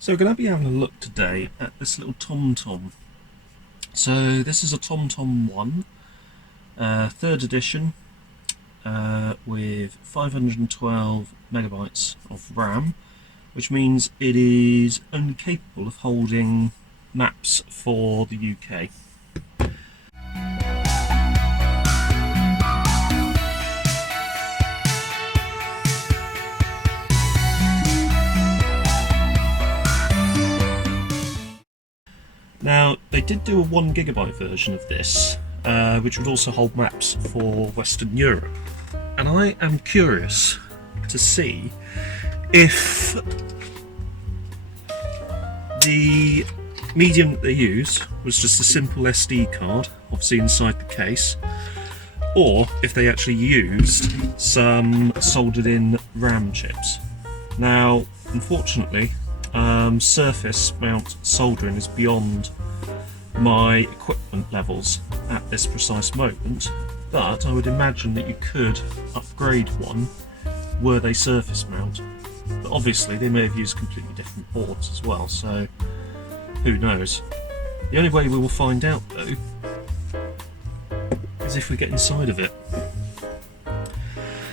So we're going to be having a look today at this little TomTom. So this is a TomTom 1, 3rd edition, with 512 megabytes of RAM, which means it is only capable of holding maps for the UK. Now, they did do a 1 GB version of this, which would also hold maps for Western Europe. And I am curious to see if the medium that they used was just a simple SD card, obviously inside the case, or if they actually used some soldered in RAM chips. Now, unfortunately, surface mount soldering is beyond my equipment levels at this precise moment, but I would imagine that you could upgrade one were they surface mount. But obviously they may have used completely different boards as well, so who knows. The only way we will find out though is if we get inside of it.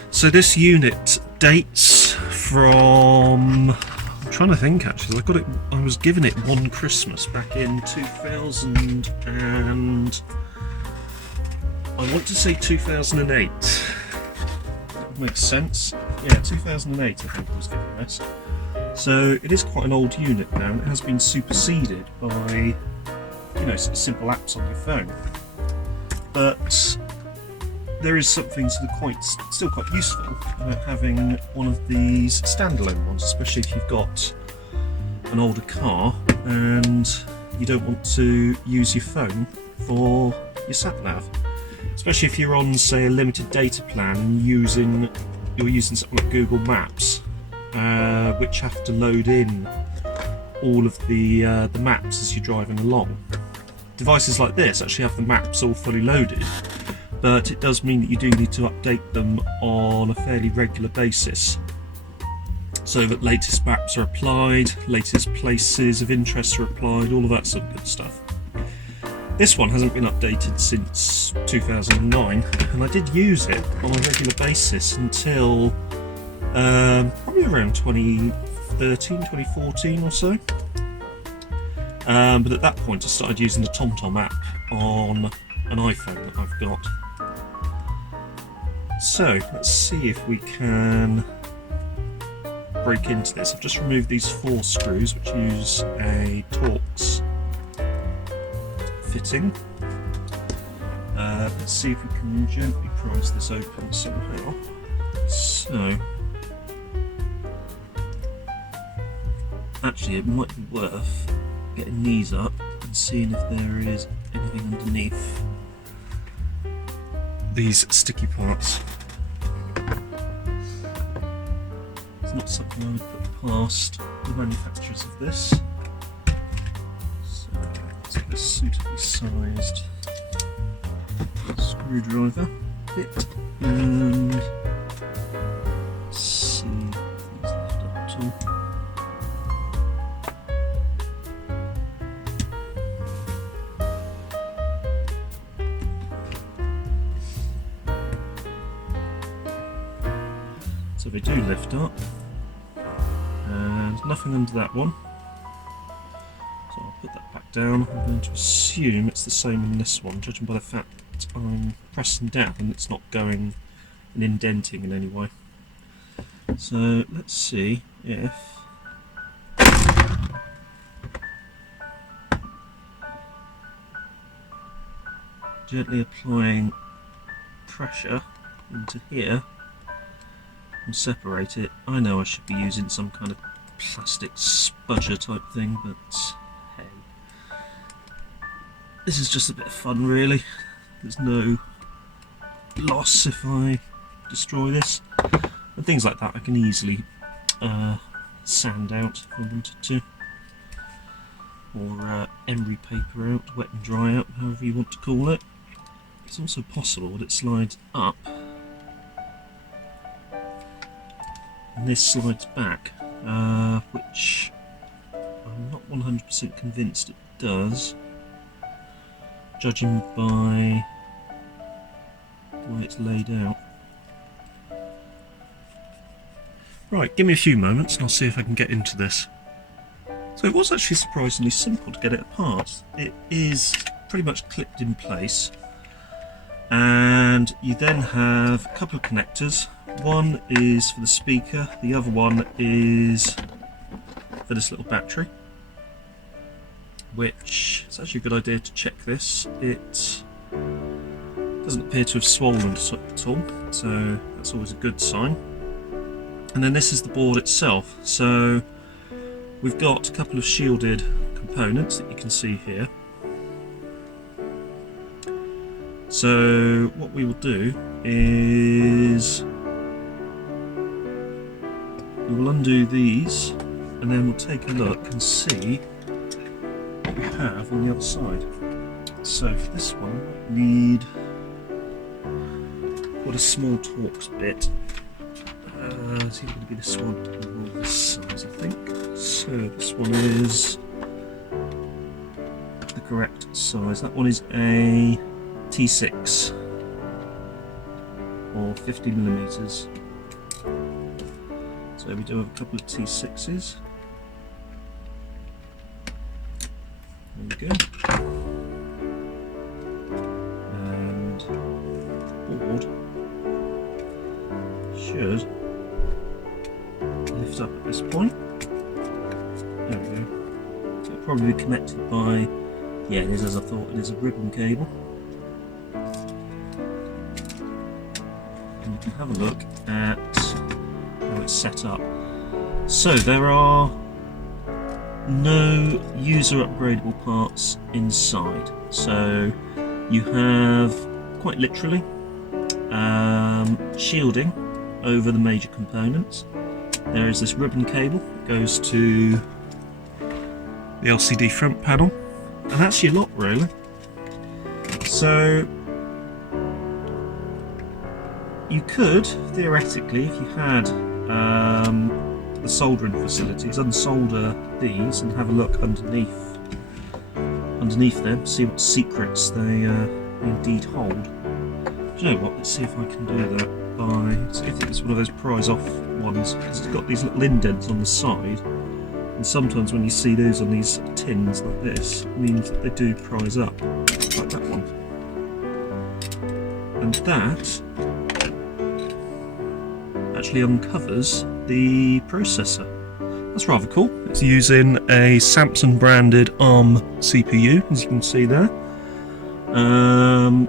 So this unit dates from, I'm trying to think actually, I was given it one Christmas back in 2000 and I want to say 2008. That makes sense. Yeah, 2008 I think I was given this. So it is quite an old unit now, and it has been superseded by, simple apps on your phone. But there is something still quite useful about having one of these standalone ones, especially if you've got an older car and you don't want to use your phone for your sat-nav. Especially if you're on, say, a limited data plan and you're using something like Google Maps, which have to load in all of the maps as you're driving along. Devices like this actually have the maps all fully loaded, but it does mean that you do need to update them on a fairly regular basis, so that latest maps are applied, latest places of interest are applied, all of that sort of good stuff. This one hasn't been updated since 2009, and I did use it on a regular basis until probably around 2013, 2014 or so. But at that point I started using the TomTom app on an iPhone that I've got. So let's see if we can break into this. I've just removed these 4 screws which use a Torx fitting. Let's see if we can gently prise this open somehow. So, actually it might be worth getting these up and seeing if there is anything underneath these sticky parts. It's not something I would put past the manufacturers of this. So let's get a suitably sized screwdriver bit and see if these lift up at all. So they do lift up, and nothing under that one. So I'll put that back down. I'm going to assume it's the same in this one, judging by the fact that I'm pressing down and it's not going and indenting in any way. So let's see if gently applying pressure into here and separate it. I know I should be using some kind of plastic spudger type thing, but hey, this is just a bit of fun really. There's no loss if I destroy this, and things like that I can easily sand out if I wanted to, or emery paper out, wet and dry out, however you want to call it. It's also possible that it slides up and this slides back, which 100% convinced it does, judging by the way it's laid out. Right, give me a few moments and I'll see if I can get into this. So it was actually surprisingly simple to get it apart. It is pretty much clipped in place, and you then have a couple of connectors. One is for the speaker, the other one is for this little battery, which it's actually a good idea to check this. It doesn't appear to have swollen at all, so that's always a good sign. And then this is the board itself. So we've got a couple of shielded components that you can see here. So what we will do is we will undo these, and then we'll take a look and see what we have on the other side. So for this one, we need got a small Torx bit. It's either going to be this one or this size, I think. So this one is the correct size. That one is a T6 or 50mm. So we do have a couple of T6s. There we go. And the board should lift up at this point. There we go. So it'll probably be connected by, yeah, it is as I thought, it is a ribbon cable. And you can have a look at how it's set up. So there are no user upgradable parts inside. So you have, quite literally, shielding over the major components. There is this ribbon cable that goes to the LCD front panel, and that's your lot really. So you could, theoretically, if you had the soldering facilities, unsolder these and have a look underneath them, see what secrets they indeed hold. Do you know what, let's see if I can do that by, see if it's one of those prise off ones, because it's got these little indents on the side, and sometimes when you see those on these tins like this, it means that they do prise up, like that one. And that actually uncovers the processor. That's rather cool. It's using a Samsung branded ARM CPU, as you can see there.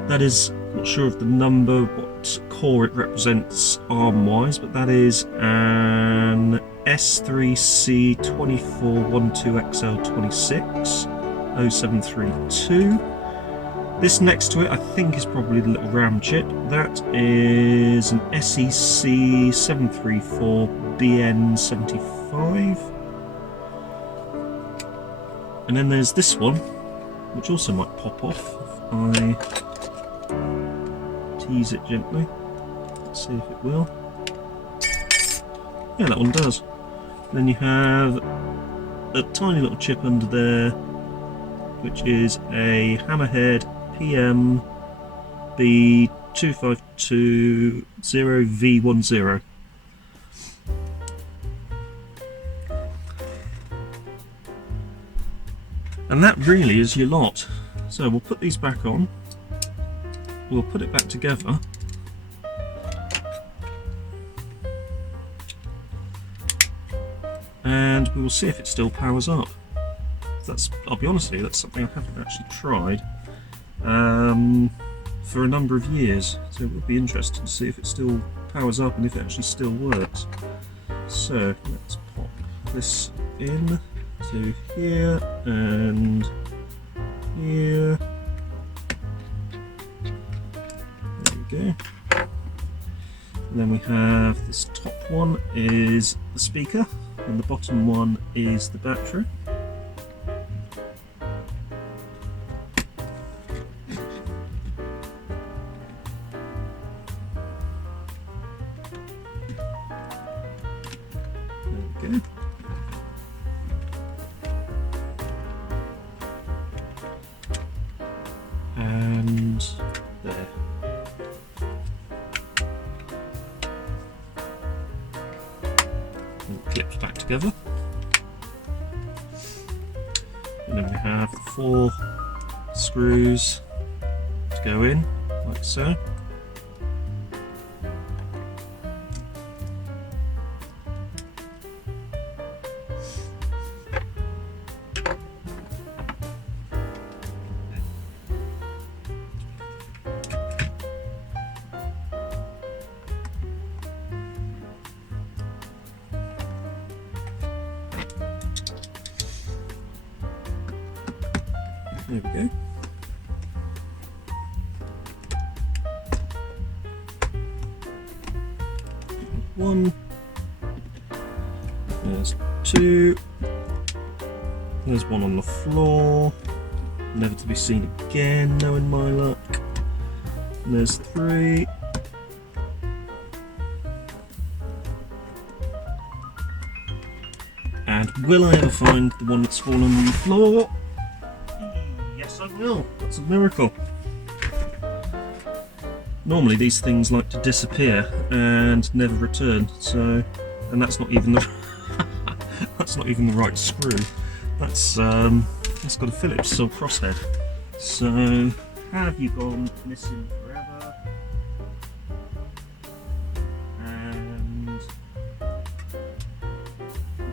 That is, I'm not sure of the number, what core it represents ARM wise, but that is an S3C2412XL26 0732. This next to it, I think, is probably the little RAM chip. That is an SEC734BN75. And then there's this one, which also might pop off if I tease it gently. Let's see if it will. Yeah, that one does. Then you have a tiny little chip under there, which is a Hammerhead PM B2520V10. And that really is your lot. So we'll put these back on, we'll put it back together, and we will see if it still powers up. That's, I'll be honest with you, that's something I haven't actually tried for a number of years, so it would be interesting to see if it still powers up and if it actually still works. So let's pop this in to here and here. There we go. And then we have this top one is the speaker, and the bottom one is the battery. There we go. and there. And it clips back together. And then we have the 4 screws to go in, like so. There we go. One. There's 2. There's 1 on the floor. Never to be seen again, knowing my luck. And there's 3. And will I ever find the one that's fallen on the floor? Yes, I will. That's a miracle. Normally these things like to disappear and never return. So, and that's not even the that's not even the right screw. That's got a Phillips steel crosshead. So, have you gone missing forever? And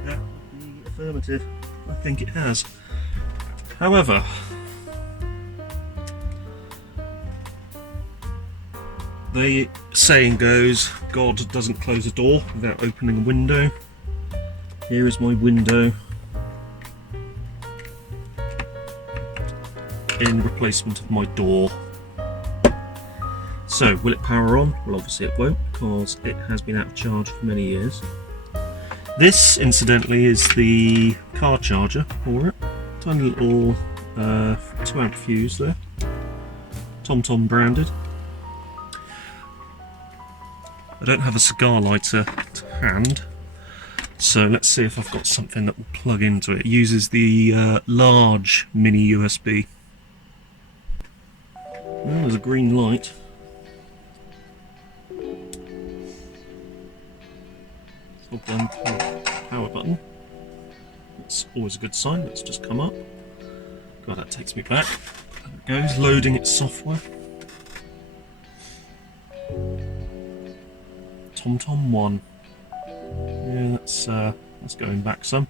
that would be affirmative. I think it has. However, the saying goes, God doesn't close a door without opening a window. Here is my window in replacement of my door. So, will it power on? Well, obviously it won't, because it has been out of charge for many years. This, incidentally, is the car charger for it. Tiny little 2-amp fuse there. TomTom branded. I don't have a cigar lighter to hand, so let's see if I've got something that will plug into it. It uses the large mini USB. Oh, there's a green light. Power button. That's always a good sign. Let's just come up. God, that takes me back. There it goes, loading its software. TomTom 1. Yeah, that's going back some.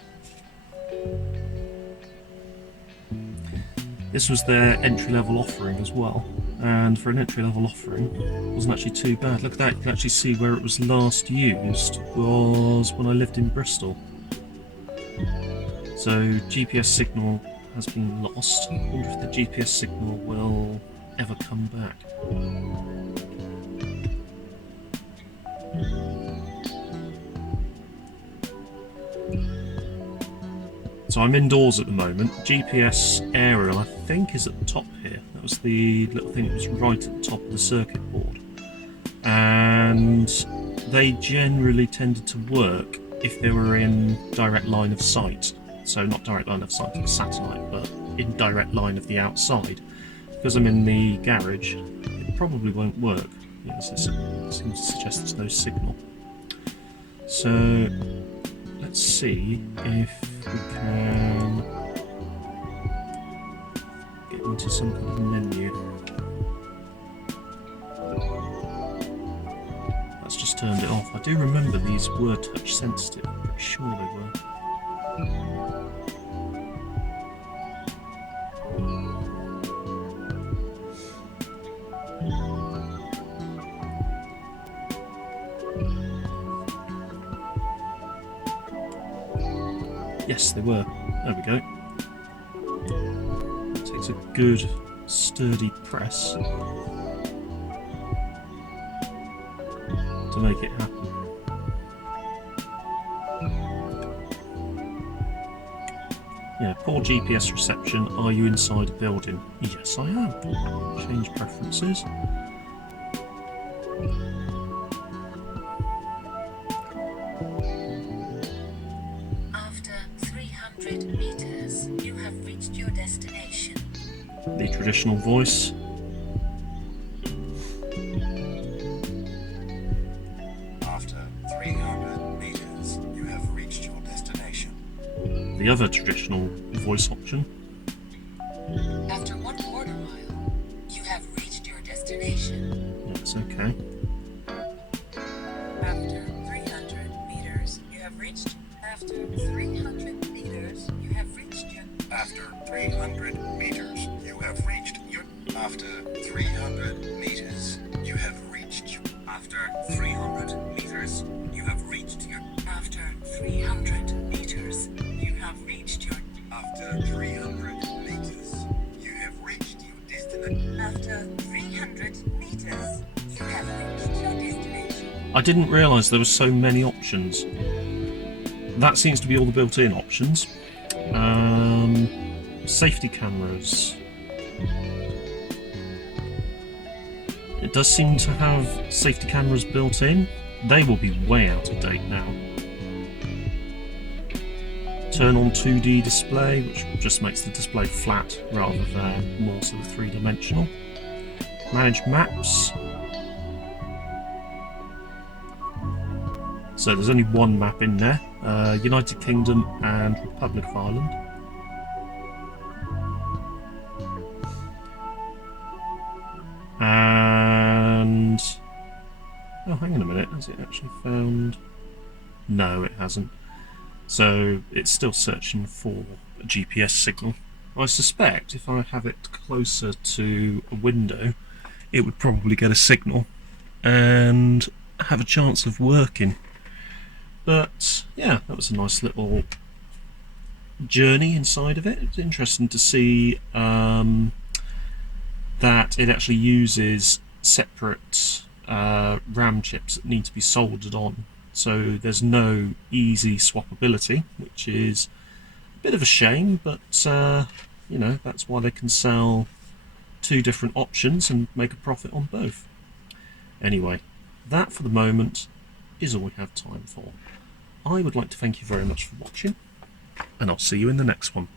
This was their entry-level offering as well, and for an entry-level offering, it wasn't actually too bad. Look at that, you can actually see where it was last used was when I lived in Bristol. So GPS signal has been lost. I wonder if the GPS signal will ever come back. So I'm indoors at the moment. GPS aerial, I think, is at the top here. That was the little thing that was right at the top of the circuit board. And they generally tended to work if they were in direct line of sight. So not direct line of sight of the satellite, but in direct line of the outside. Because I'm in the garage, it probably won't work. Yes, it seems to suggest there's no signal. So let's see if we can get into some kind of menu. That's just turned it off. I do remember these were touch sensitive. I'm pretty sure they were. Yes, they were. There we go. It takes a good, sturdy press to make it happen. Yeah, poor GPS reception. Are you inside a building? Yes, I am. Change preferences. meters, you have reached your destination. The traditional voice. the other traditional voice option. After 1/4 mile, you have reached your destination. That's okay. After 300 meters, you have reached. After 300 meters, you have reached your. After 300 meters, you have reached your. After 300 meters, you have reached your. After 300 meters, you have reached your. After 300 meters, you have reached your. After 300 meters, you have reached your destination. After 300 meters, you have reached your destination. I didn't realise there were so many options. That seems to be all the built-in options. Safety cameras. It does seem to have safety cameras built in. They will be way out of date now. Turn on 2D display, which just makes the display flat rather than more sort of three-dimensional. Manage maps. So there's only one map in there, United Kingdom and Republic of Ireland. And... oh, hang on a minute, has it actually found... no, it hasn't. So it's still searching for a GPS signal. I suspect if I have it closer to a window, it would probably get a signal and have a chance of working. But yeah, that was a nice little journey inside of it. It's interesting to see that it actually uses separate RAM chips that need to be soldered on. So there's no easy swappability, which is a bit of a shame, but you know, that's why they can sell two different options and make a profit on both. Anyway, that for the moment is all we have time for. I would like to thank you very much for watching, and I'll see you in the next one.